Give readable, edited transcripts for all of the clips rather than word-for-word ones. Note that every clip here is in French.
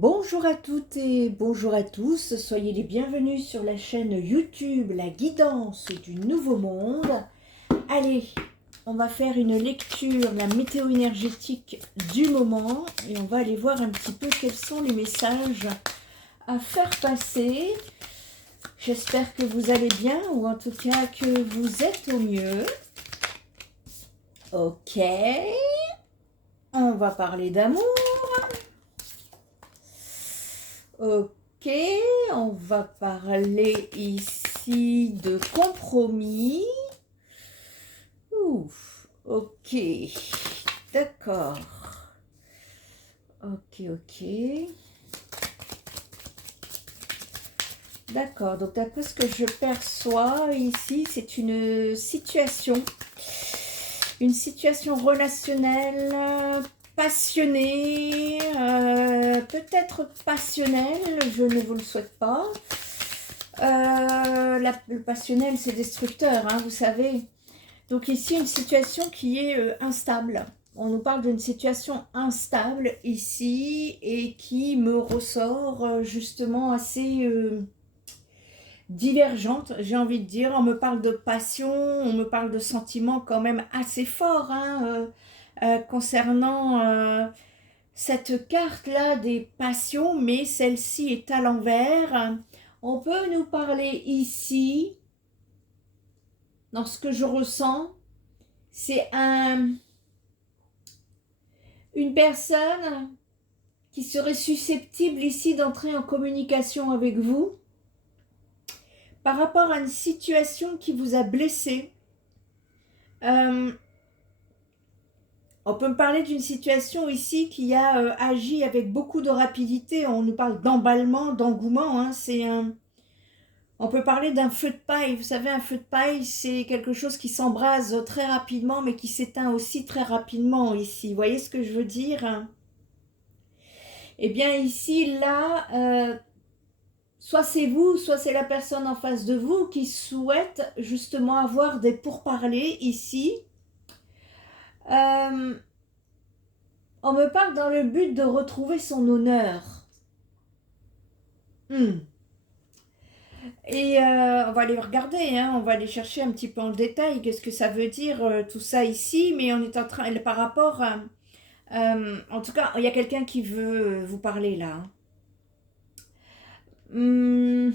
Bonjour à toutes et bonjour à tous, soyez les bienvenus sur la chaîne YouTube La Guidance du Nouveau Monde. Allez, on va faire une lecture de la météo énergétique du moment et on va aller voir un petit peu quels sont les messages à faire passer. J'espère que vous allez bien ou en tout cas que vous êtes au mieux. Ok, on va parler d'amour. Ok, on va parler ici de compromis. Ouf, ok, d'accord. Ok. D'accord, donc d'après ce que je perçois ici, c'est une situation relationnelle passionnée, peut-être passionnelle, je ne vous le souhaite pas. Le passionnel, c'est destructeur, hein, vous savez. Donc ici, une situation qui est instable. On nous parle d'une situation instable ici et qui me ressort justement assez divergente, j'ai envie de dire. On me parle de passion, on me parle de sentiments quand même assez forts hein, concernant cette carte-là des passions, mais celle-ci est à l'envers. On peut nous parler ici, dans ce que je ressens, c'est une personne qui serait susceptible ici d'entrer en communication avec vous par rapport à une situation qui vous a blessé. On peut me parler d'une situation ici qui a agi avec beaucoup de rapidité. On nous parle d'emballement, d'engouement. Hein. On peut parler d'un feu de paille. Vous savez, un feu de paille, c'est quelque chose qui s'embrase très rapidement, mais qui s'éteint aussi très rapidement ici. Vous voyez ce que je veux dire? Eh bien ici, là, soit c'est vous, soit c'est la personne en face de vous qui souhaite justement avoir des pourparlers ici. On me parle dans le but de retrouver son honneur. Et on va aller regarder, hein, on va aller chercher un petit peu en détail qu'est-ce que ça veut dire tout ça ici, mais on est en train, par rapport à, en tout cas, il y a quelqu'un qui veut vous parler là. Hein.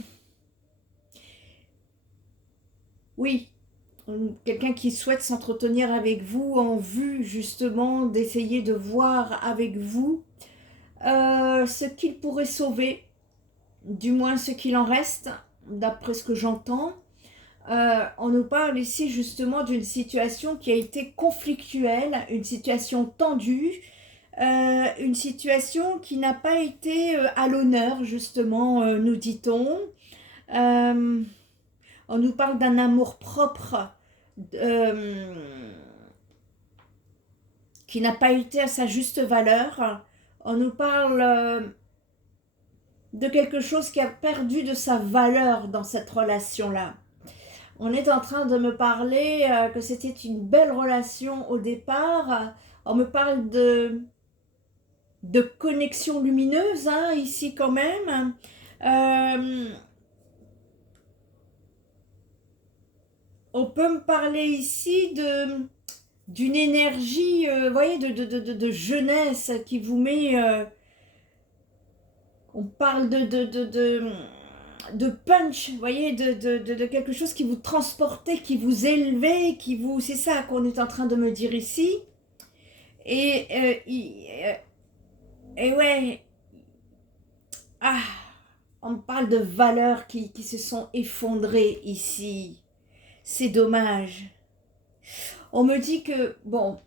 Oui, quelqu'un qui souhaite s'entretenir avec vous en vue justement d'essayer de voir avec vous ce qu'il pourrait sauver, du moins ce qu'il en reste, d'après ce que j'entends. On nous parle ici justement d'une situation qui a été conflictuelle, une situation tendue, une situation qui n'a pas été à l'honneur justement, nous dit-on. On nous parle d'un amour propre euh, qui n'a pas été à sa juste valeur. On nous parle de quelque chose qui a perdu de sa valeur dans cette relation-là. On est en train de me parler que c'était une belle relation au départ. On me parle de connexion lumineuse, hein, ici quand même. On peut me parler ici d'une énergie, vous voyez, de jeunesse qui vous met... on parle de punch, vous voyez, de quelque chose qui vous transportait, qui vous élevait, qui vous... C'est ça qu'on est en train de me dire ici. Et ouais, ah, on parle de valeurs qui se sont effondrées ici. C'est dommage. On me dit que, bon,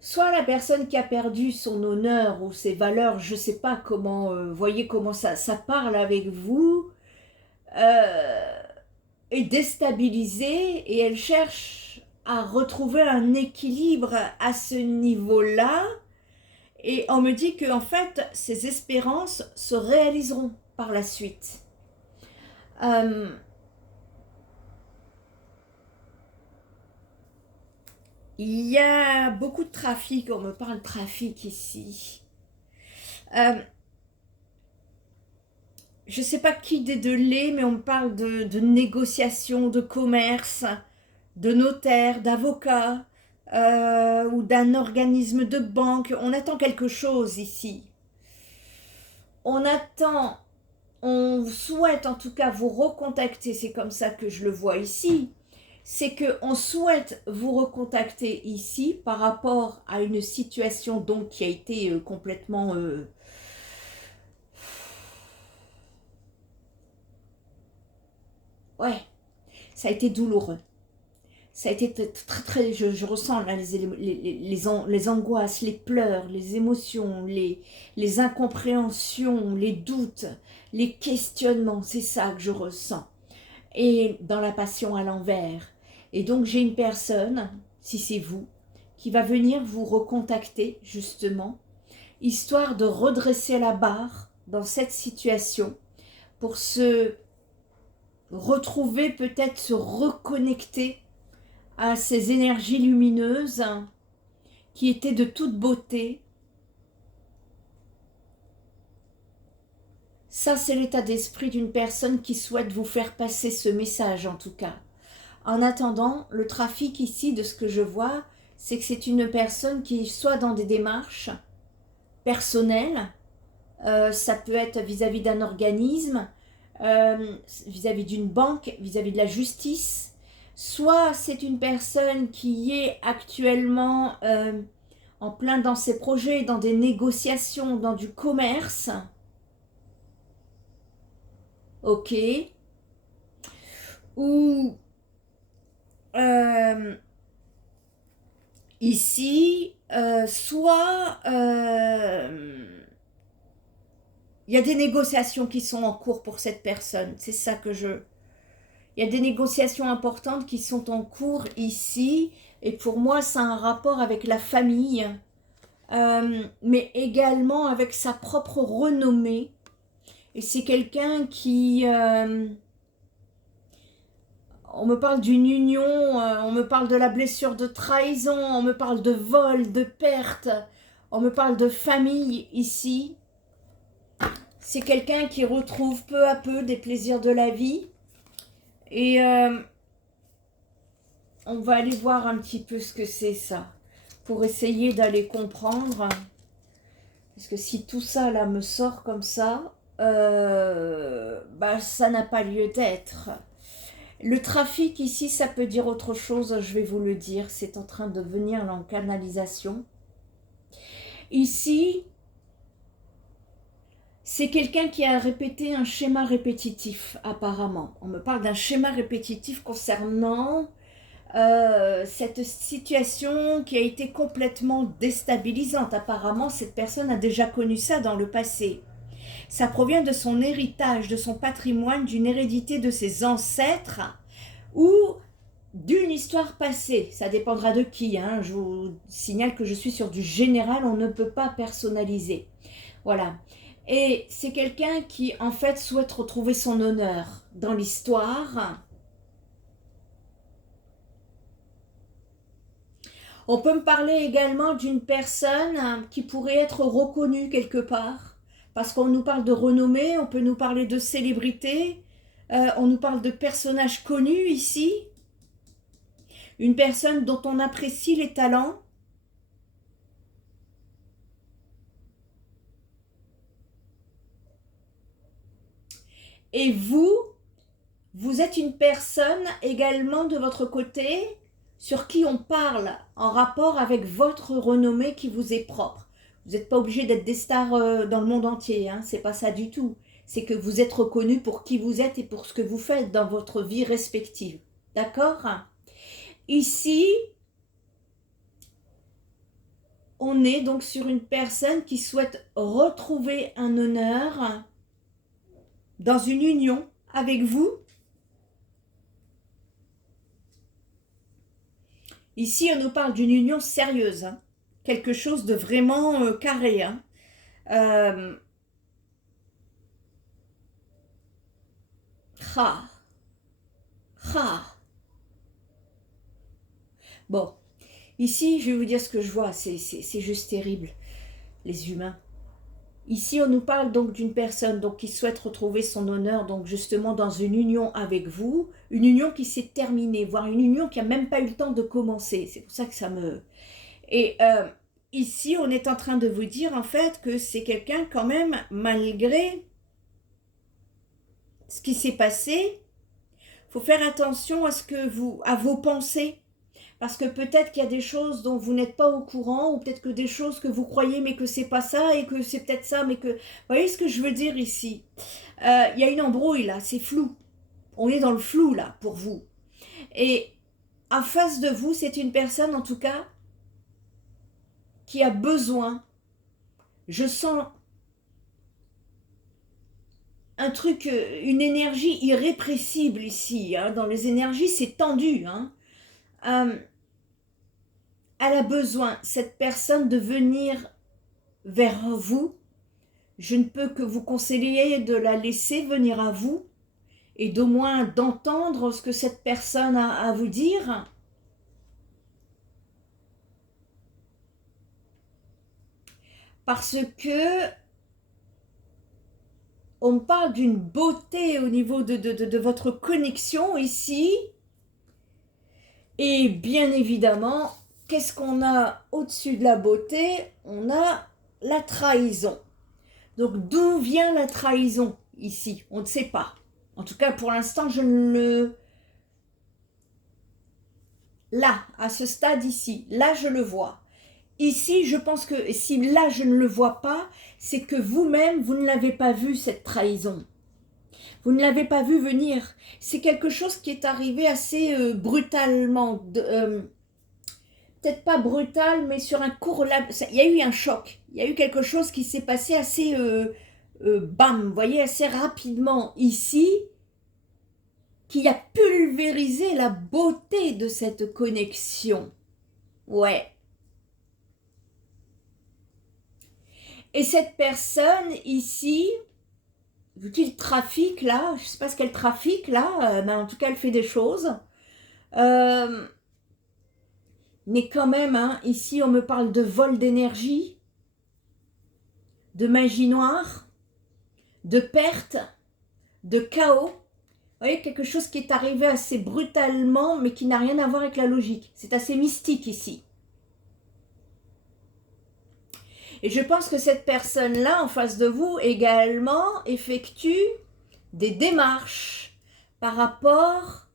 soit la personne qui a perdu son honneur ou ses valeurs, je sais pas comment, voyez comment ça parle avec vous, euh, est déstabilisée et elle cherche à retrouver un équilibre à ce niveau-là. Et on me dit que en fait, ces espérances se réaliseront par la suite. Il y a beaucoup de trafic, on me parle trafic ici. Je ne sais pas qui dédelé, mais on me parle de négociations, de commerce, de notaire, d'avocat ou d'un organisme de banque. On attend quelque chose ici. On attend, on souhaite en tout cas vous recontacter, c'est comme ça que je le vois ici. C'est qu'on souhaite vous recontacter ici par rapport à une situation donc qui a été complètement... ouais, ça a été douloureux. Ça a été très, je ressens là, les angoisses, les pleurs, les émotions, les incompréhensions, les doutes, les questionnements, c'est ça que je ressens. Et dans la passion à l'envers. Et donc j'ai une personne, si c'est vous, qui va venir vous recontacter justement, histoire de redresser la barre dans cette situation pour se retrouver, peut-être se reconnecter à ces énergies lumineuses qui étaient de toute beauté. Ça, c'est l'état d'esprit d'une personne qui souhaite vous faire passer ce message en tout cas. En attendant, le trafic ici, de ce que je vois, c'est que c'est une personne qui soit dans des démarches personnelles, ça peut être vis-à-vis d'un organisme, vis-à-vis d'une banque, vis-à-vis de la justice, soit c'est une personne qui est actuellement en plein dans ses projets, dans des négociations, dans du commerce, ok, ou ici, soit il y a des négociations qui sont en cours pour cette personne, c'est ça que je... Il y a des négociations importantes qui sont en cours ici, et pour moi, ça a un rapport avec la famille, mais également avec sa propre renommée. Et c'est quelqu'un qui... on me parle d'une union, on me parle de la blessure de trahison, on me parle de vol, de perte, on me parle de famille ici. C'est quelqu'un qui retrouve peu à peu des plaisirs de la vie. Et on va aller voir un petit peu ce que c'est ça, pour essayer d'aller comprendre. Parce que si tout ça là me sort comme ça, bah ça n'a pas lieu d'être. Le trafic ici, ça peut dire autre chose, je vais vous le dire. C'est en train de venir là en canalisation. Ici, c'est quelqu'un qui a répété un schéma répétitif, apparemment. On me parle d'un schéma répétitif concernant cette situation qui a été complètement déstabilisante. Apparemment, cette personne a déjà connu ça dans le passé. Ça provient de son héritage, de son patrimoine, d'une hérédité de ses ancêtres ou d'une histoire passée. Ça dépendra de qui. Hein. Je vous signale que je suis sur du général, on ne peut pas personnaliser. Voilà. Et c'est quelqu'un qui, en fait, souhaite retrouver son honneur dans l'histoire. On peut me parler également d'une personne qui pourrait être reconnue quelque part. Parce qu'on nous parle de renommée, on peut nous parler de célébrité, on nous parle de personnages connus ici. Une personne dont on apprécie les talents. Et vous êtes une personne également de votre côté sur qui on parle en rapport avec votre renommée qui vous est propre. Vous n'êtes pas obligé d'être des stars dans le monde entier, hein, c'est pas ça du tout. C'est que vous êtes reconnu pour qui vous êtes et pour ce que vous faites dans votre vie respective. D'accord ? Ici, on est donc sur une personne qui souhaite retrouver un honneur dans une union avec vous. Ici, on nous parle d'une union sérieuse, hein, quelque chose de vraiment carré. Hein. Bon, Ici, je vais vous dire ce que je vois, c'est juste terrible, les humains. Ici, on nous parle donc d'une personne donc, qui souhaite retrouver son honneur, donc justement dans une union avec vous, une union qui s'est terminée, voire une union qui n'a même pas eu le temps de commencer. C'est pour ça que ça me... Et ici, on est en train de vous dire en fait que c'est quelqu'un quand même, malgré ce qui s'est passé, il faut faire attention à vos pensées. Parce que peut-être qu'il y a des choses dont vous n'êtes pas au courant, ou peut-être que des choses que vous croyez mais que c'est pas ça, et que c'est peut-être ça, mais que... Vous voyez ce que je veux dire ici? Il y a une embrouille là, c'est flou. On est dans le flou là, pour vous. Et en face de vous, c'est une personne en tout cas qui a besoin. Je sens un truc, une énergie irrépressible ici. Hein. Dans les énergies, c'est tendu. Hein. Elle a besoin, cette personne, de venir vers vous. Je ne peux que vous conseiller de la laisser venir à vous et d'au moins d'entendre ce que cette personne a à vous dire. Parce que on parle d'une beauté au niveau de votre connexion ici. Et bien évidemment, qu'est-ce qu'on a au-dessus de la beauté? On a la trahison. Donc d'où vient la trahison ici? On ne sait pas. En tout cas, pour l'instant, je ne le... Là, à ce stade ici, là, je le vois. Ici, je pense que si là, je ne le vois pas, c'est que vous-même, vous ne l'avez pas vu, cette trahison. Vous ne l'avez pas vu venir. C'est quelque chose qui est arrivé assez brutalement. Peut-être pas brutal, mais sur un court laps. Il y a eu un choc. Il y a eu quelque chose qui s'est passé assez... bam, vous voyez, assez rapidement ici, qui a pulvérisé la beauté de cette connexion. Ouais. Et cette personne ici, vu qu'il trafique là, je ne sais pas ce qu'elle trafique là, mais en tout cas elle fait des choses. Mais quand même, hein, ici on me parle de vol d'énergie, de magie noire, de perte, de chaos. Vous voyez, quelque chose qui est arrivé assez brutalement, mais qui n'a rien à voir avec la logique. C'est assez mystique ici. Et je pense que cette personne-là, en face de vous, également, effectue des démarches par rapport,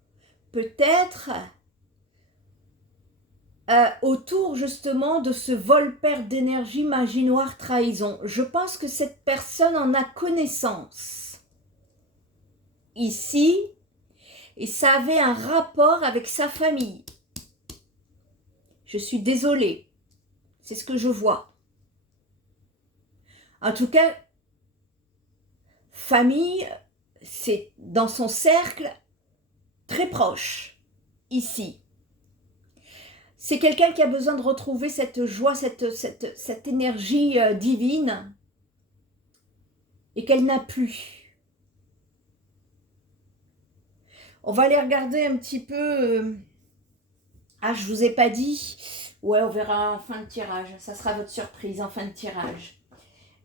peut-être, autour justement de ce vol-perte d'énergie, magie noire, trahison. Je pense que cette personne en a connaissance ici, et ça avait un rapport avec sa famille. Je suis désolée, c'est ce que je vois. En tout cas, famille, c'est dans son cercle très proche, ici. C'est quelqu'un qui a besoin de retrouver cette joie, cette énergie divine, et qu'elle n'a plus. On va aller regarder un petit peu... Ah, je vous ai pas dit. Ouais, on verra en fin de tirage. Ça sera votre surprise en fin de tirage.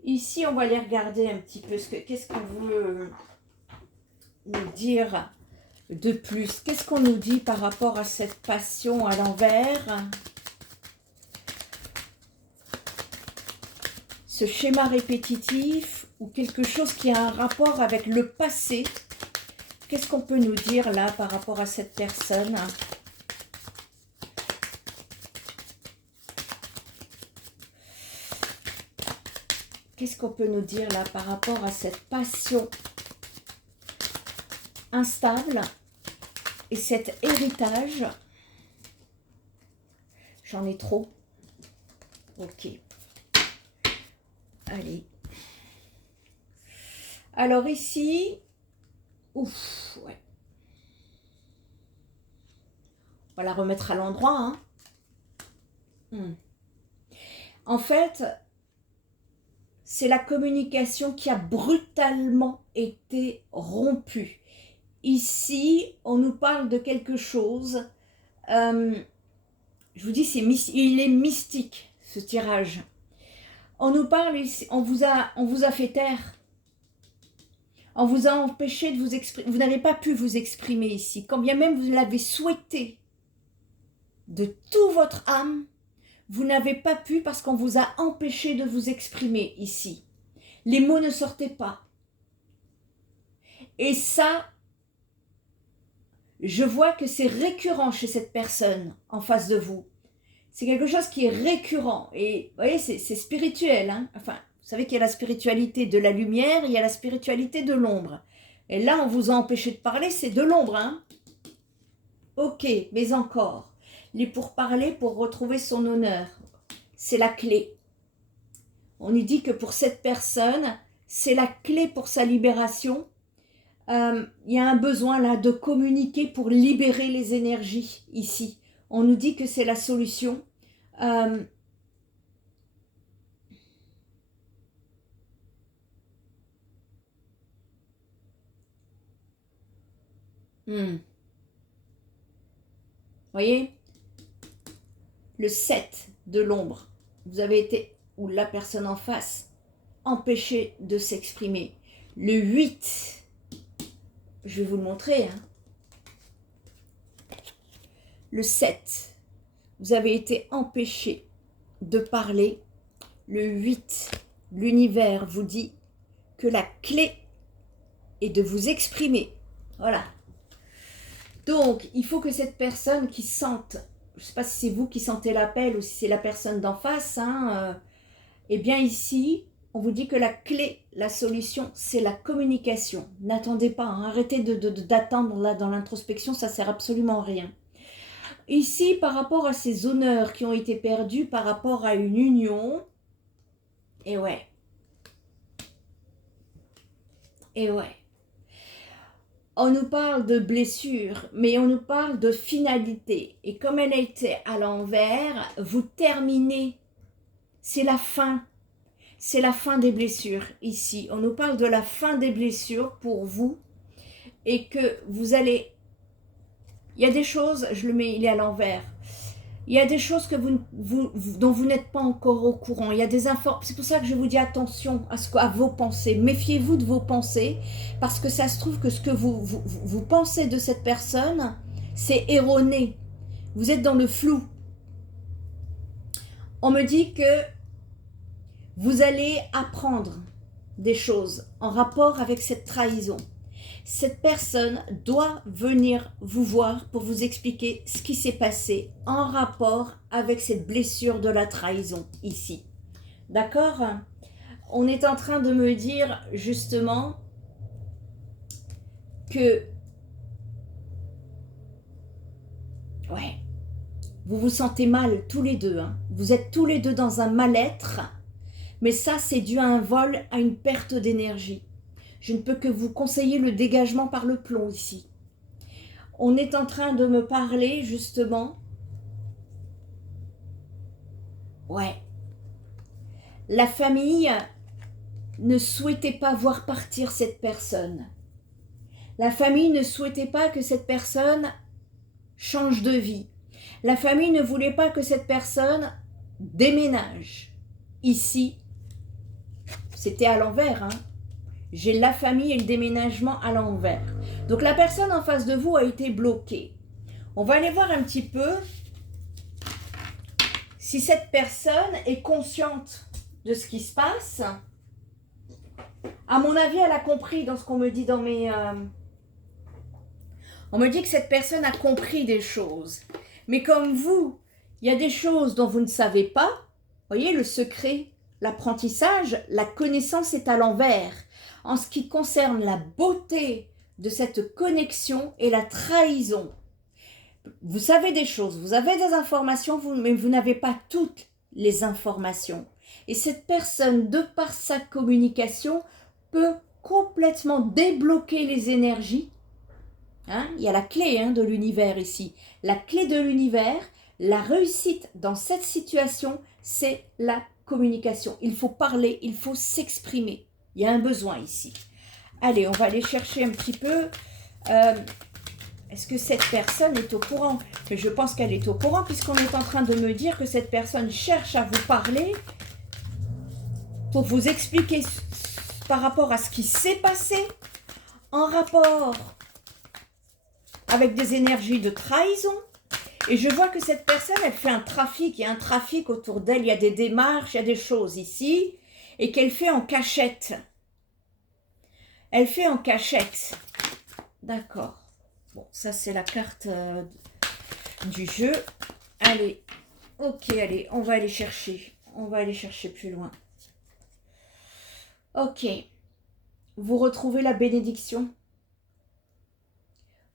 Ici, on va aller regarder un petit peu qu'est-ce qu'on veut nous dire de plus. Qu'est-ce qu'on nous dit par rapport à cette passion à l'envers? Ce schéma répétitif ou quelque chose qui a un rapport avec le passé. Qu'est-ce qu'on peut nous dire là par rapport à cette personne? Qu'est-ce qu'on peut nous dire là par rapport à cette passion instable et cet héritage? J'en ai trop. Ok. Allez. Alors ici, ouf, ouais. On va la remettre à l'endroit. Hein. En fait, c'est la communication qui a brutalement été rompue. Ici, on nous parle de quelque chose. Je vous dis, il est mystique, ce tirage. On nous parle, on vous a fait taire. On vous a empêché de vous exprimer. Vous n'avez pas pu vous exprimer ici. Quand bien même vous l'avez souhaité de toute votre âme, vous n'avez pas pu parce qu'on vous a empêché de vous exprimer ici. Les mots ne sortaient pas. Et ça, je vois que c'est récurrent chez cette personne en face de vous. C'est quelque chose qui est récurrent. Et vous voyez, c'est spirituel. Hein. Enfin, vous savez qu'il y a la spiritualité de la lumière, il y a la spiritualité de l'ombre. Et là, on vous a empêché de parler, c'est de l'ombre. Hein. Ok, mais encore. Les pourparlers pour retrouver son honneur, c'est la clé. On nous dit que pour cette personne, c'est la clé pour sa libération. Il y a un besoin là de communiquer pour libérer les énergies ici. On nous dit que c'est la solution. Voyez, le 7 de l'ombre, vous avez été, ou la personne en face, empêché de s'exprimer. Le 8, je vais vous le montrer. Hein. Le 7, vous avez été empêché de parler. Le 8, l'univers vous dit que la clé est de vous exprimer. Voilà. Donc, il faut que cette personne qui sente, je ne sais pas si c'est vous qui sentez l'appel ou si c'est la personne d'en face, hein, eh bien ici, on vous dit que la clé, la solution, c'est la communication. N'attendez pas, hein, arrêtez d'attendre là dans l'introspection, ça ne sert absolument à rien. Ici, par rapport à ces honneurs qui ont été perdus, par rapport à une union, et ouais. On nous parle de blessure, mais on nous parle de finalité. Et comme elle a été à l'envers, vous terminez. C'est la fin. C'est la fin des blessures ici. On nous parle de la fin des blessures pour vous. Et que vous allez... Il y a des choses, je le mets, il est à l'envers. Il y a des choses que dont vous n'êtes pas encore au courant. Il y a des informations. C'est pour ça que je vous dis attention à vos pensées. Méfiez-vous de vos pensées parce que ça se trouve que ce que vous pensez de cette personne, c'est erroné. Vous êtes dans le flou. On me dit que vous allez apprendre des choses en rapport avec cette trahison. Cette personne doit venir vous voir pour vous expliquer ce qui s'est passé en rapport avec cette blessure de la trahison ici. D'accord? On est en train de me dire justement que ouais, vous vous sentez mal tous les deux. Hein. Vous êtes tous les deux dans un mal-être, mais ça c'est dû à un vol, à une perte d'énergie. Je ne peux que vous conseiller le dégagement par le plomb ici. On est en train de me parler justement. Ouais. La famille ne souhaitait pas voir partir cette personne. La famille ne souhaitait pas que cette personne change de vie. La famille ne voulait pas que cette personne déménage. Ici, c'était à l'envers, hein. J'ai la famille et le déménagement à l'envers. Donc la personne en face de vous a été bloquée. On va aller voir un petit peu si cette personne est consciente de ce qui se passe. À mon avis, elle a compris dans ce qu'on me dit dans mes... On me dit que cette personne a compris des choses. Mais comme vous, il y a des choses dont vous ne savez pas. Vous voyez, le secret, l'apprentissage, la connaissance est à l'envers. En ce qui concerne la beauté de cette connexion et la trahison. Vous savez des choses, vous avez des informations, mais vous n'avez pas toutes les informations. Et cette personne, de par sa communication, peut complètement débloquer les énergies. Hein, il y a la clé de l'univers ici. La clé de l'univers, la réussite dans cette situation, c'est la communication. Il faut parler, il faut s'exprimer. Il y a un besoin ici. Allez, on va aller chercher un petit peu. Est-ce que cette personne est au courant? Mais je pense qu'elle est au courant puisqu'on est en train de me dire que cette personne cherche à vous parler pour vous expliquer par rapport à ce qui s'est passé en rapport avec des énergies de trahison. Et je vois que cette personne, elle fait un trafic, il y a un trafic autour d'elle, il y a des démarches, il y a des choses ici, et qu'elle fait en cachette. Elle fait en cachette. D'accord. Bon, ça c'est la carte du jeu. Allez, ok, allez, on va aller chercher. On va aller chercher plus loin. Ok. Vous retrouvez la bénédiction.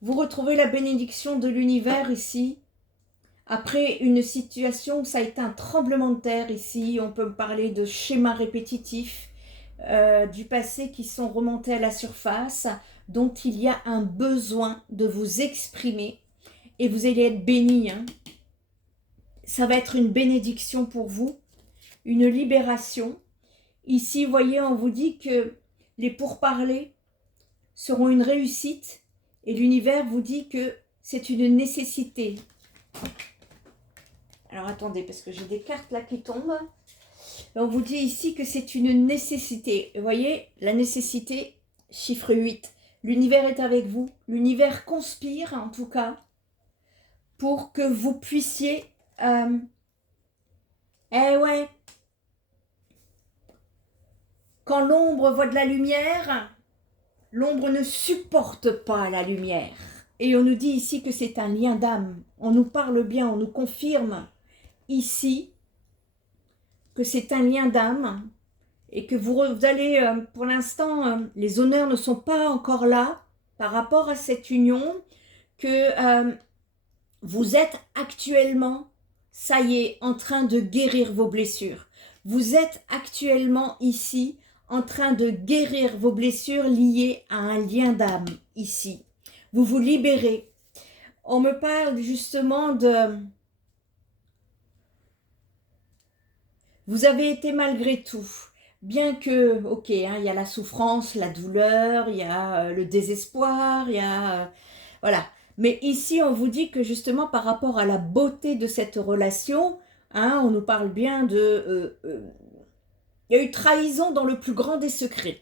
Vous retrouvez la bénédiction de l'univers ici. Après une situation où ça a été un tremblement de terre ici, on peut parler de schémas répétitifs du passé qui sont remontés à la surface, dont il y a un besoin de vous exprimer et vous allez être bénis. Hein. Ça va être une bénédiction pour vous, une libération. Ici, vous voyez, on vous dit que les pourparlers seront une réussite et l'univers vous dit que c'est une nécessité. Alors attendez, parce que j'ai des cartes là qui tombent. On vous dit ici que c'est une nécessité. Vous voyez, la nécessité, chiffre 8. L'univers est avec vous. L'univers conspire, en tout cas, pour que vous puissiez... Eh ouais. Quand l'ombre voit de la lumière, l'ombre ne supporte pas la lumière. Et on nous dit ici que c'est un lien d'âme. On nous parle bien, on nous confirme ici que c'est un lien d'âme et que vous allez, pour l'instant, les honneurs ne sont pas encore là par rapport à cette union, que vous êtes actuellement, ça y est, en train de guérir vos blessures. Vous êtes actuellement ici en train de guérir vos blessures liées à un lien d'âme ici. Vous vous libérez. On me parle justement de... Vous avez été malgré tout, bien que, ok, hein, il y a la souffrance, la douleur, il y a le désespoir, il y a... voilà. Mais ici, on vous dit que justement, par rapport à la beauté de cette relation, hein, on nous parle bien de... il y a eu trahison dans le plus grand des secrets,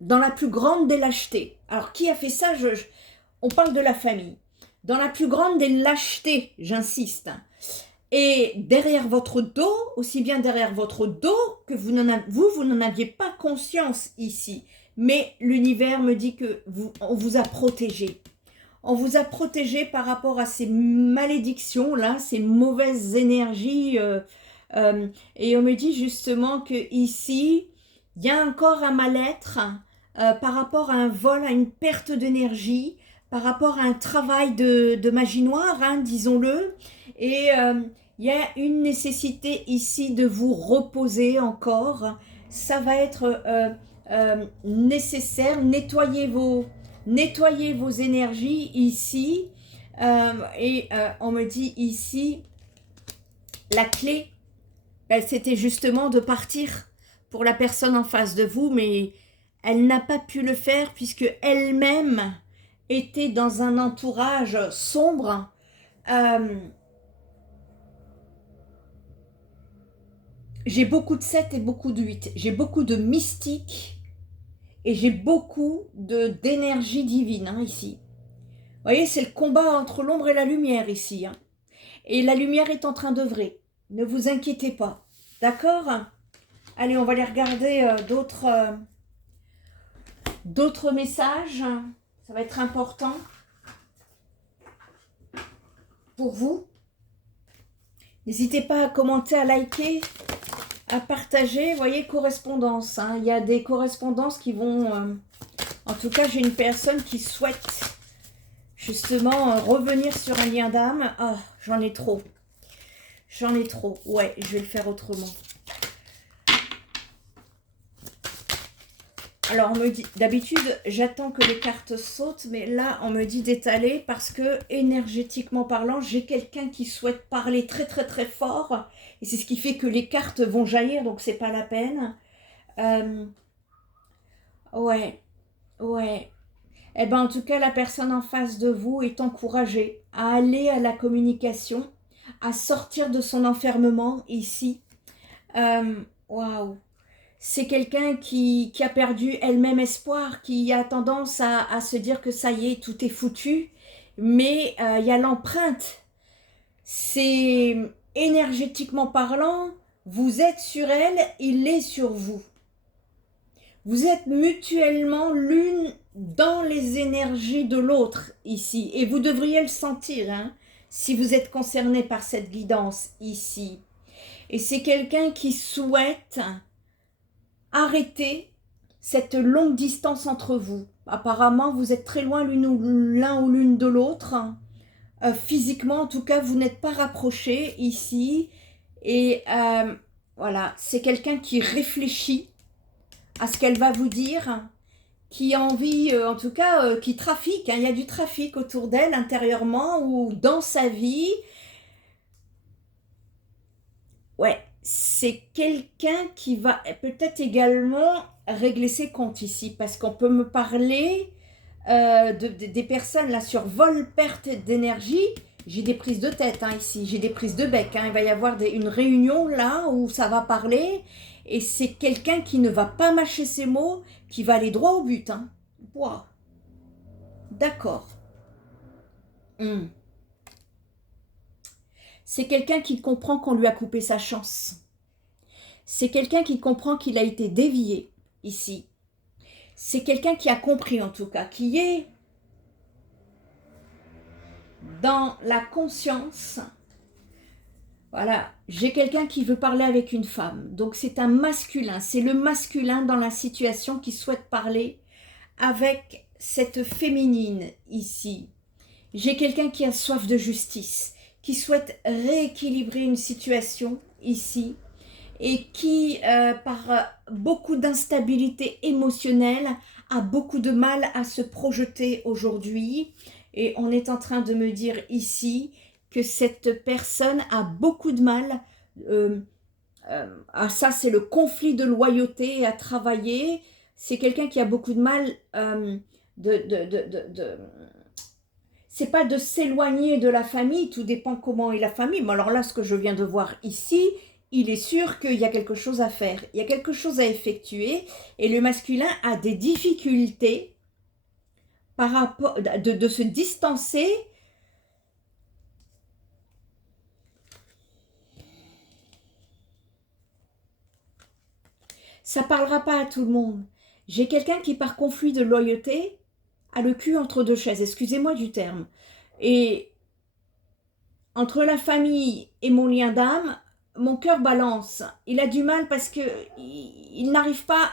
dans la plus grande des lâchetés. Alors, qui a fait ça? On parle de la famille. Dans la plus grande des lâchetés, j'insiste. Et derrière votre dos, aussi bien derrière votre dos que vous n'en aviez pas conscience ici. Mais l'univers me dit que on vous a protégé. On vous a protégé par rapport à ces malédictions-là, ces mauvaises énergies. Et on me dit justement que ici, il y a encore un mal-être par rapport à un vol, à une perte d'énergie, par rapport à un travail de magie noire, hein, disons-le. Et il y a une nécessité ici de vous reposer encore. Ça va être nécessaire. Nettoyez vos énergies ici. On me dit ici, la clé, c'était justement de partir pour la personne en face de vous, mais elle n'a pas pu le faire puisque elle-même était dans un entourage sombre. J'ai beaucoup de 7 et beaucoup de 8. J'ai beaucoup de mystique et j'ai beaucoup d'énergie divine hein, ici. Vous voyez, c'est le combat entre l'ombre et la lumière ici. Hein. Et la lumière est en train d'œuvrer. Ne vous inquiétez pas. D'accord? Allez, on va aller regarder d'autres messages. Ça va être important pour vous. N'hésitez pas à commenter, à liker, à partager. Vous voyez, correspondance. Hein. Il y a des correspondances qui vont... en tout cas, j'ai une personne qui souhaite justement revenir sur un lien d'âme. Oh, j'en ai trop. J'en ai trop. Ouais, je vais le faire autrement. Alors, on me dit, d'habitude, j'attends que les cartes sautent, mais là, on me dit d'étaler parce que, énergétiquement parlant, j'ai quelqu'un qui souhaite parler très, très, très fort. Et c'est ce qui fait que les cartes vont jaillir, donc c'est pas la peine. Ouais, ouais. Eh ben, en tout cas, la personne en face de vous est encouragée à aller à la communication, à sortir de son enfermement ici. Waouh! C'est quelqu'un qui a perdu elle-même espoir, qui a tendance à se dire que ça y est, tout est foutu. Mais il y a l'empreinte. C'est énergétiquement parlant, vous êtes sur elle, il est sur vous. Vous êtes mutuellement l'une dans les énergies de l'autre ici. Et vous devriez le sentir, hein, si vous êtes concerné par cette guidance ici. Et c'est quelqu'un qui souhaite arrêter cette longue distance entre vous. Apparemment, vous êtes très loin l'un ou l'une de l'autre. Physiquement, en tout cas, vous n'êtes pas rapprochés ici. Et voilà, c'est quelqu'un qui réfléchit à ce qu'elle va vous dire, qui a envie, en tout cas, qui trafique. Hein, il y a du trafic autour d'elle, intérieurement ou dans sa vie. Ouais, c'est quelqu'un qui va peut-être également régler ses comptes ici, parce qu'on peut me parler des personnes là sur vol-perte d'énergie. J'ai des prises de tête hein, ici, j'ai des prises de bec. Hein. Il va y avoir une réunion là où ça va parler, et c'est quelqu'un qui ne va pas mâcher ses mots, qui va aller droit au but. Hein. Wow. D'accord. C'est quelqu'un qui comprend qu'on lui a coupé sa chance. C'est quelqu'un qui comprend qu'il a été dévié ici. C'est quelqu'un qui a compris en tout cas, qui est dans la conscience. Voilà, j'ai quelqu'un qui veut parler avec une femme. Donc c'est un masculin, c'est le masculin dans la situation qui souhaite parler avec cette féminine ici. J'ai quelqu'un qui a soif de justice, qui souhaite rééquilibrer une situation ici et qui, par beaucoup d'instabilité émotionnelle, a beaucoup de mal à se projeter aujourd'hui. Et on est en train de me dire ici que cette personne a beaucoup de mal, ça c'est le conflit de loyauté à travailler. C'est quelqu'un qui a beaucoup de mal c'est pas de s'éloigner de la famille, tout dépend comment est la famille. Mais alors là, ce que je viens de voir ici, il est sûr qu'il y a quelque chose à faire, il y a quelque chose à effectuer, et le masculin a des difficultés par rapport de se distancer. Ça parlera pas à tout le monde. J'ai quelqu'un qui, par conflit de loyauté, a le cul entre deux chaises, excusez-moi du terme. Et entre la famille et mon lien d'âme, mon cœur balance. Il a du mal parce que il n'arrive pas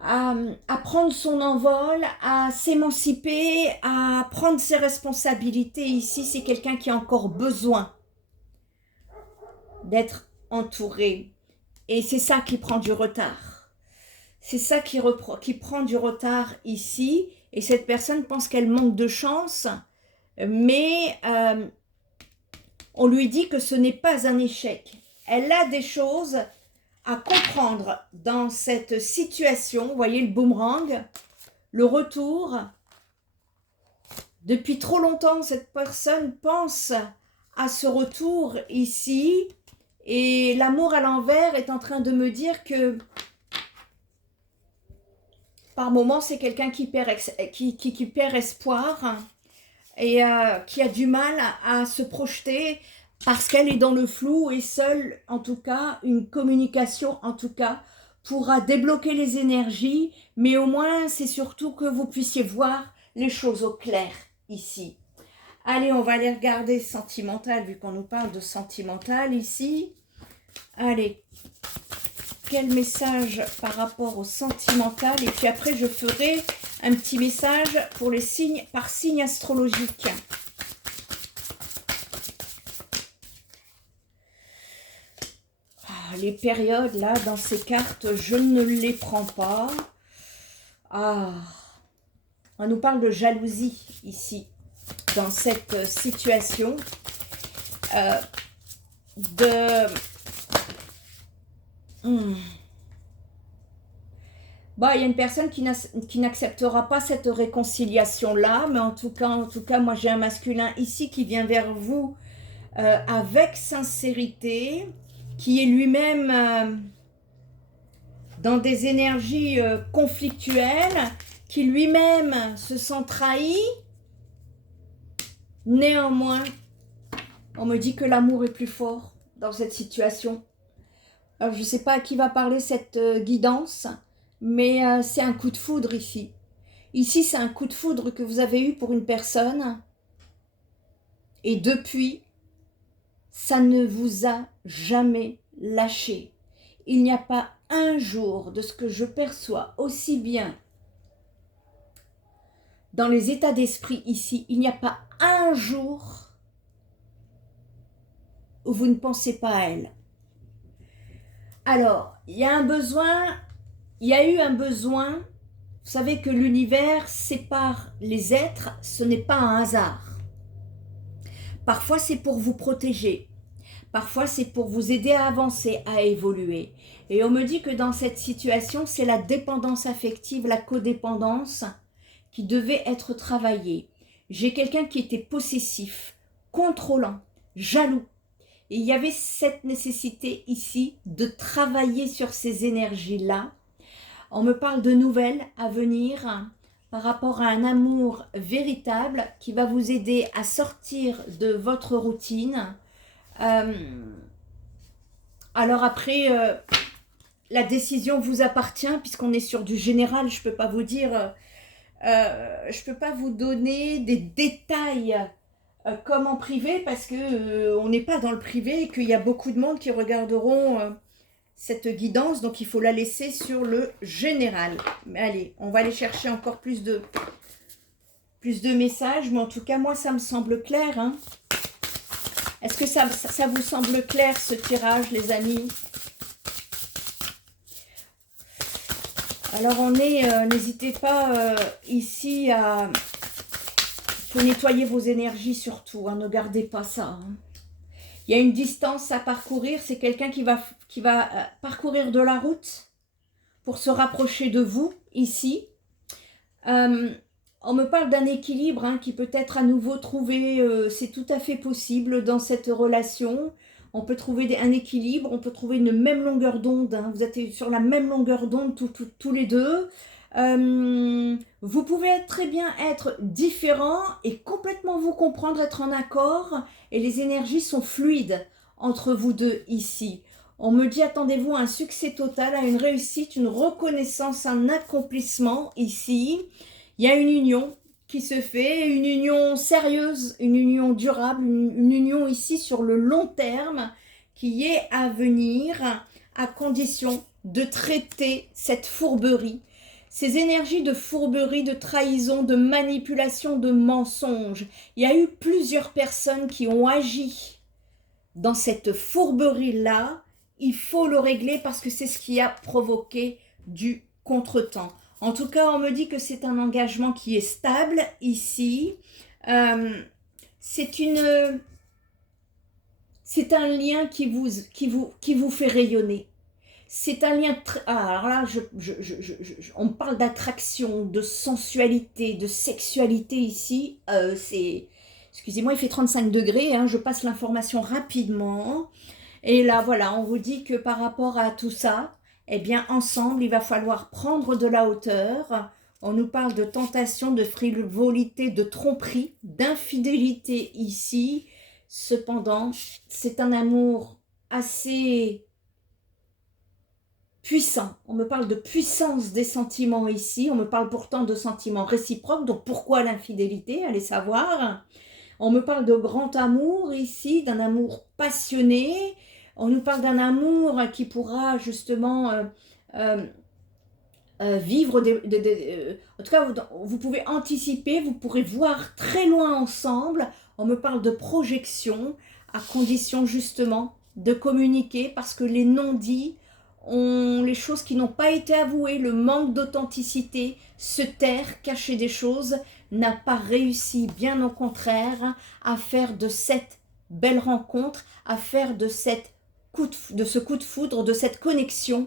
à prendre son envol, à s'émanciper, à prendre ses responsabilités. Ici, c'est quelqu'un qui a encore besoin d'être entouré. Et c'est ça qui prend du retard. C'est ça qui prend du retard ici. Et cette personne pense qu'elle manque de chance, mais on lui dit que ce n'est pas un échec. Elle a des choses à comprendre dans cette situation. Vous voyez le boomerang, le retour. Depuis trop longtemps, cette personne pense à ce retour ici. Et l'amour à l'envers est en train de me dire que par moments, c'est quelqu'un qui perd espoir et qui a du mal à se projeter parce qu'elle est dans le flou, et seule, en tout cas, une communication, en tout cas, pourra débloquer les énergies, mais au moins, c'est surtout que vous puissiez voir les choses au clair ici. Allez, on va aller regarder sentimental, vu qu'on nous parle de sentimental ici. Allez, quel message par rapport au sentimental, et puis après, je ferai un petit message pour les signes, par signe astrologique. Les périodes, là, dans ces cartes, je ne les prends pas. On nous parle de jalousie, ici, dans cette situation. Bah, il y a une personne qui n'acceptera pas cette réconciliation-là, mais en tout cas, moi j'ai un masculin ici qui vient vers vous avec sincérité, qui est lui-même dans des énergies conflictuelles, qui lui-même se sent trahi. Néanmoins, on me dit que l'amour est plus fort dans cette situation. Alors, je ne sais pas à qui va parler cette guidance, mais c'est un coup de foudre ici. Ici, c'est un coup de foudre que vous avez eu pour une personne, et depuis, ça ne vous a jamais lâché. Il n'y a pas un jour, de ce que je perçois aussi bien dans les états d'esprit ici, il n'y a pas un jour où vous ne pensez pas à elle. Alors, il y a un besoin, il y a eu un besoin. Vous savez que l'univers sépare les êtres, ce n'est pas un hasard. Parfois, c'est pour vous protéger. Parfois, c'est pour vous aider à avancer, à évoluer. Et on me dit que dans cette situation, c'est la dépendance affective, la codépendance qui devait être travaillée. J'ai quelqu'un qui était possessif, contrôlant, jaloux. Et il y avait cette nécessité ici de travailler sur ces énergies-là. On me parle de nouvelles à venir par rapport à un amour véritable qui va vous aider à sortir de votre routine. Alors après, la décision vous appartient puisqu'on est sur du général. Je ne peux pas vous dire, je peux pas vous donner des détails comme en privé parce que on n'est pas dans le privé et qu'il y a beaucoup de monde qui regarderont cette guidance, donc il faut la laisser sur le général. Mais allez, on va aller chercher encore plus de messages, mais en tout cas, moi, ça me semble clair. Hein. Est-ce que ça vous semble clair, ce tirage, les amis? Alors, on est, n'hésitez pas ici à... Il faut nettoyer vos énergies surtout, hein, ne gardez pas ça. Hein. Il y a une distance à parcourir, c'est quelqu'un qui va parcourir de la route pour se rapprocher de vous, ici. On me parle d'un équilibre hein, qui peut être à nouveau trouvé, c'est tout à fait possible dans cette relation. On peut trouver un équilibre, on peut trouver une même longueur d'onde, hein. Vous êtes sur la même longueur d'onde tous les deux. Vous pouvez très bien être différents et complètement vous comprendre, être en accord, et les énergies sont fluides entre vous deux ici. On me dit attendez-vous à un succès total, à une réussite, une reconnaissance, un accomplissement ici. Il y a une union qui se fait, une union sérieuse, une union durable, une union ici sur le long terme qui est à venir à condition de traiter cette fourberie. Ces énergies de fourberie, de trahison, de manipulation, de mensonge. Il y a eu plusieurs personnes qui ont agi dans cette fourberie-là. Il faut le régler parce que c'est ce qui a provoqué du contretemps. En tout cas, on me dit que c'est un engagement qui est stable ici. C'est un lien qui vous fait rayonner. C'est un lien... alors là, on parle d'attraction, de sensualité, de sexualité ici. Excusez-moi, il fait 35 degrés, hein, je passe l'information rapidement. Et là, voilà, on vous dit que par rapport à tout ça, eh bien, ensemble, il va falloir prendre de la hauteur. On nous parle de tentation, de frivolité, de tromperie, d'infidélité ici. Cependant, c'est un amour assez... puissant. On me parle de puissance des sentiments ici. On me parle pourtant de sentiments réciproques. Donc, pourquoi l'infidélité? Allez savoir. On me parle de grand amour ici, d'un amour passionné. On nous parle d'un amour qui pourra justement vivre en tout cas, vous pouvez anticiper, vous pourrez voir très loin ensemble. On me parle de projection à condition justement de communiquer parce que les non-dits, les choses qui n'ont pas été avouées, le manque d'authenticité, se taire, cacher des choses, n'a pas réussi, bien au contraire, à faire de cette belle rencontre, à faire de ce coup de foudre, de cette connexion,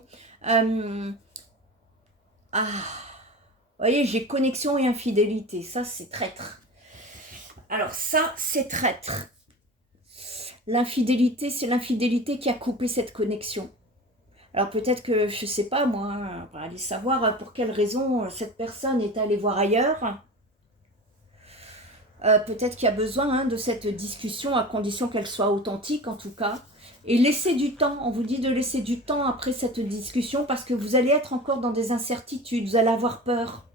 Ah, vous voyez, j'ai connexion et infidélité. Ça, c'est traître. Alors ça, c'est traître. L'infidélité, c'est l'infidélité qui a coupé cette connexion. Alors peut-être que, je ne sais pas moi, on va aller savoir pour quelle raison cette personne est allée voir ailleurs. Peut-être qu'il y a besoin de cette discussion à condition qu'elle soit authentique en tout cas. Et laissez du temps, on vous dit de laisser du temps après cette discussion parce que vous allez être encore dans des incertitudes, vous allez avoir peur.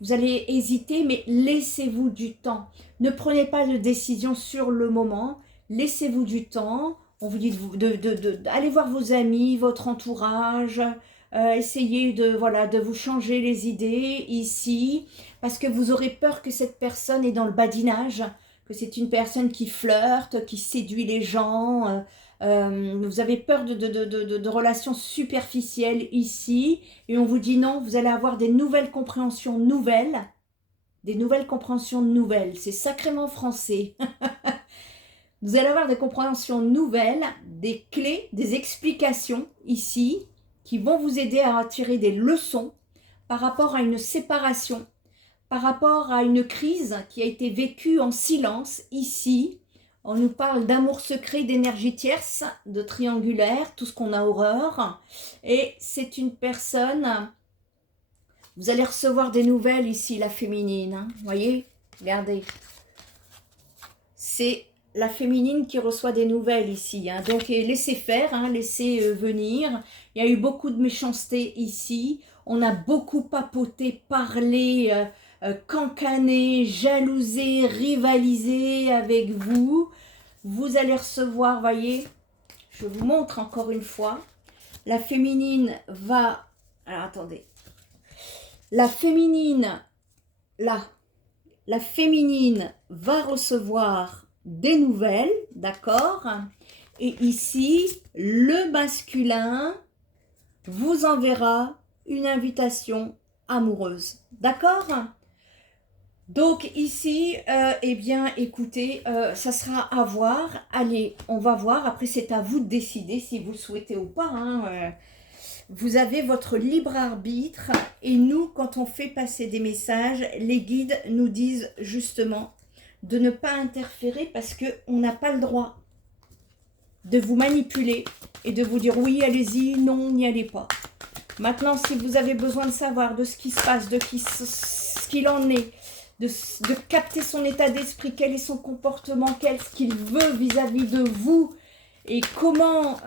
Vous allez hésiter, mais laissez-vous du temps. Ne prenez pas de décision sur le moment. Laissez-vous du temps. On vous dit d'aller voir vos amis, votre entourage. Essayez de vous changer les idées ici. Parce que vous aurez peur que cette personne est dans le badinage. Que c'est une personne qui flirte, qui séduit les gens. Vous avez peur de relations superficielles ici. Et on vous dit non, vous allez avoir des nouvelles compréhensions nouvelles. Des nouvelles compréhensions nouvelles. C'est sacrément français. Vous allez avoir des compréhensions nouvelles, des clés, des explications ici qui vont vous aider à tirer des leçons par rapport à une séparation, par rapport à une crise qui a été vécue en silence ici. On nous parle d'amour secret, d'énergie tierce, de triangulaire, tout ce qu'on a horreur. Et c'est une personne... Vous allez recevoir des nouvelles ici, la féminine. Hein, vous voyez, regardez. C'est la féminine qui reçoit des nouvelles ici. Hein. Donc, laissez faire, hein, laissez venir. Il y a eu beaucoup de méchanceté ici. On a beaucoup papoté, parlé, cancané, jalousé, rivalisé avec vous. Vous allez recevoir, voyez, je vous montre encore une fois. La féminine va... Alors, attendez. La féminine, là, la féminine va recevoir des nouvelles, d'accord? Et ici, le masculin vous enverra une invitation amoureuse, d'accord? Donc ici, eh bien, écoutez, ça sera à voir. Allez, on va voir. Après, c'est à vous de décider si vous le souhaitez ou pas. Hein. Vous avez votre libre arbitre. Et nous, quand on fait passer des messages, les guides nous disent justement de ne pas interférer parce qu'on n'a pas le droit de vous manipuler et de vous dire oui, allez-y, non, n'y allez pas. Maintenant, si vous avez besoin de savoir de ce qui se passe, de ce qu'il en est, de capter son état d'esprit, quel est son comportement, qu'est-ce qu'il veut vis-à-vis de vous et comment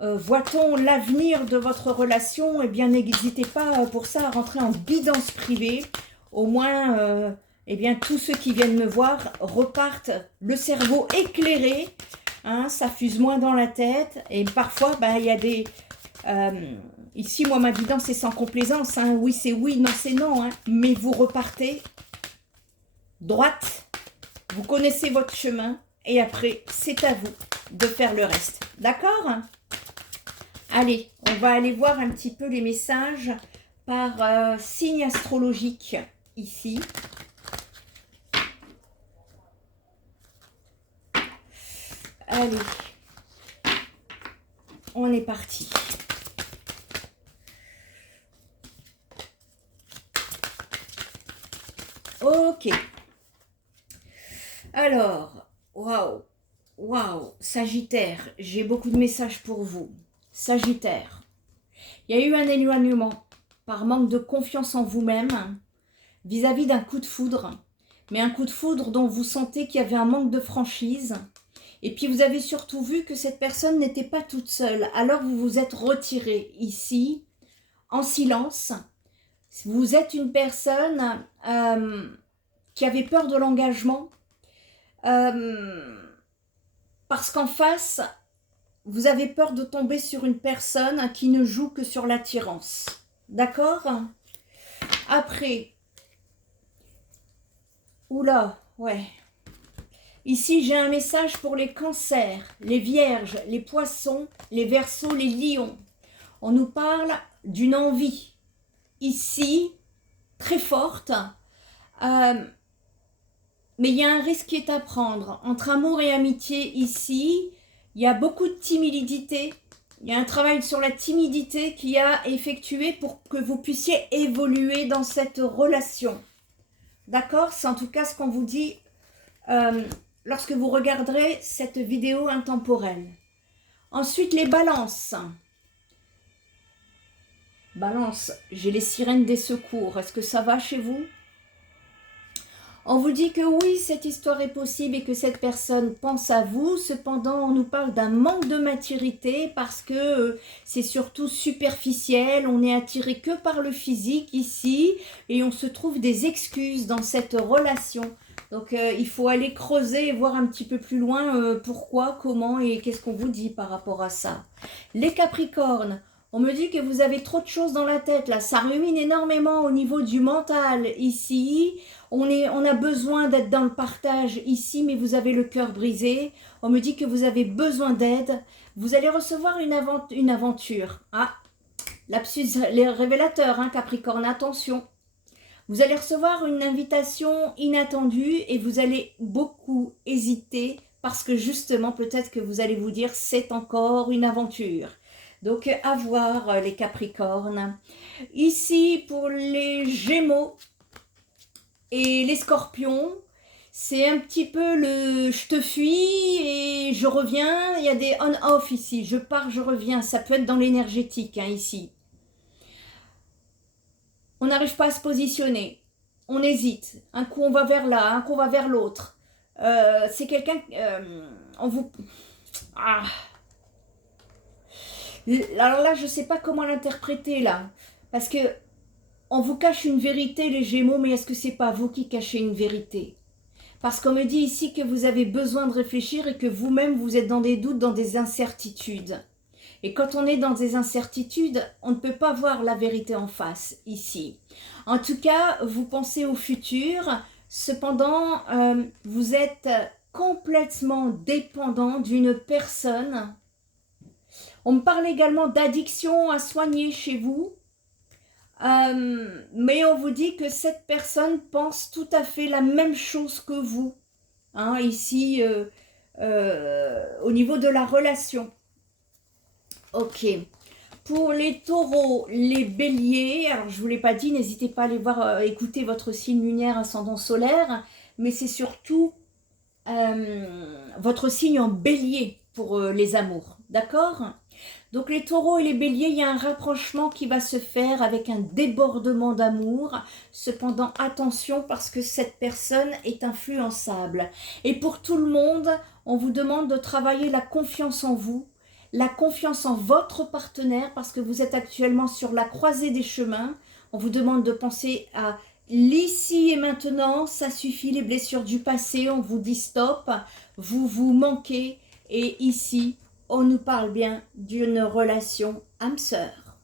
voit-on l'avenir de votre relation, eh bien n'hésitez pas pour ça à rentrer en guidance privée. Au moins, eh bien tous ceux qui viennent me voir repartent le cerveau éclairé, hein, ça fuse moins dans la tête et parfois, il y a des... ici, moi, ma guidance est sans complaisance, hein. Oui, c'est oui, non, c'est non, hein. Mais vous repartez droite, vous connaissez votre chemin et après, c'est à vous de faire le reste. D'accord? Allez, on va aller voir un petit peu les messages par signe astrologique ici. Allez, on est parti. Ok. Alors, waouh, Sagittaire, j'ai beaucoup de messages pour vous. Sagittaire, il y a eu un éloignement par manque de confiance en vous-même vis-à-vis d'un coup de foudre, mais un coup de foudre dont vous sentez qu'il y avait un manque de franchise. Et puis vous avez surtout vu que cette personne n'était pas toute seule, alors vous vous êtes retiré ici, en silence. Vous êtes une personne qui avait peur de l'engagement, parce qu'en face, vous avez peur de tomber sur une personne qui ne joue que sur l'attirance. D'accord? Après, oula, ouais. Ici, j'ai un message pour les cancers, les vierges, les poissons, les verseaux, les lions. On nous parle d'une envie, ici, très forte. Mais il y a un risque qui est à prendre. Entre amour et amitié, ici, il y a beaucoup de timidité. Il y a un travail sur la timidité qui a effectué pour que vous puissiez évoluer dans cette relation. D'accord? C'est en tout cas ce qu'on vous dit lorsque vous regarderez cette vidéo intemporelle. Ensuite, les balances. Balance, j'ai les sirènes des secours. Est-ce que ça va chez vous? On vous dit que oui, cette histoire est possible et que cette personne pense à vous. Cependant, on nous parle d'un manque de maturité parce que c'est surtout superficiel. On n'est attiré que par le physique ici et on se trouve des excuses dans cette relation. Donc, il faut aller creuser et voir un petit peu plus loin pourquoi, comment et qu'est-ce qu'on vous dit par rapport à ça. Les Capricornes. On me dit que vous avez trop de choses dans la tête, là. Ça rumine énormément au niveau du mental, ici. On a besoin d'être dans le partage, ici, mais vous avez le cœur brisé. On me dit que vous avez besoin d'aide. Vous allez recevoir une aventure. Ah, lapsus, les révélateurs, hein, Capricorne, attention. Vous allez recevoir une invitation inattendue et vous allez beaucoup hésiter parce que justement, peut-être que vous allez vous dire, c'est encore une aventure. Donc, à voir les Capricornes. Ici, pour les Gémeaux et les Scorpions, c'est un petit peu le je te fuis et je reviens. Il y a des on-off ici. Je pars, je reviens. Ça peut être dans l'énergétique, hein, ici. On n'arrive pas à se positionner. On hésite. Un coup, on va vers là. Un coup, on va vers l'autre. C'est quelqu'un... on vous... Ah... Alors là, je ne sais pas comment l'interpréter là. Parce que on vous cache une vérité, les Gémeaux, mais est-ce que ce n'est pas vous qui cachez une vérité? Parce qu'on me dit ici que vous avez besoin de réfléchir et que vous-même, vous êtes dans des doutes, dans des incertitudes. Et quand on est dans des incertitudes, on ne peut pas voir la vérité en face ici. En tout cas, vous pensez au futur. Cependant, vous êtes complètement dépendant d'une personne. On me parle également d'addiction à soigner chez vous. Mais on vous dit que cette personne pense tout à fait la même chose que vous. Hein, ici, au niveau de la relation. Ok. Pour les taureaux, les béliers, alors je ne vous l'ai pas dit, n'hésitez pas à aller voir, écouter votre signe lunaire, ascendant solaire. Mais c'est surtout votre signe en bélier pour les amours. D'accord ? Donc les taureaux et les béliers, il y a un rapprochement qui va se faire avec un débordement d'amour. Cependant, attention parce que cette personne est influençable. Et pour tout le monde, on vous demande de travailler la confiance en vous, la confiance en votre partenaire parce que vous êtes actuellement sur la croisée des chemins. On vous demande de penser à l'ici et maintenant, ça suffit, les blessures du passé, on vous dit stop, vous vous manquez et ici, on nous parle bien d'une relation âme-sœur.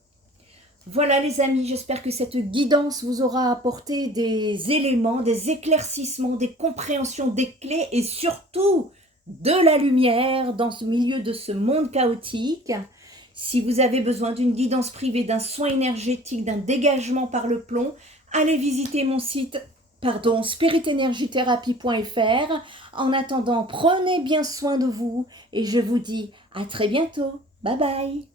Voilà les amis, j'espère que cette guidance vous aura apporté des éléments, des éclaircissements, des compréhensions, des clés et surtout de la lumière dans ce milieu de ce monde chaotique. Si vous avez besoin d'une guidance privée, d'un soin énergétique, d'un dégagement par le plomb, allez visiter mon site spiritenergithérapie.fr. En attendant, prenez bien soin de vous et je vous dis à très bientôt. Bye bye.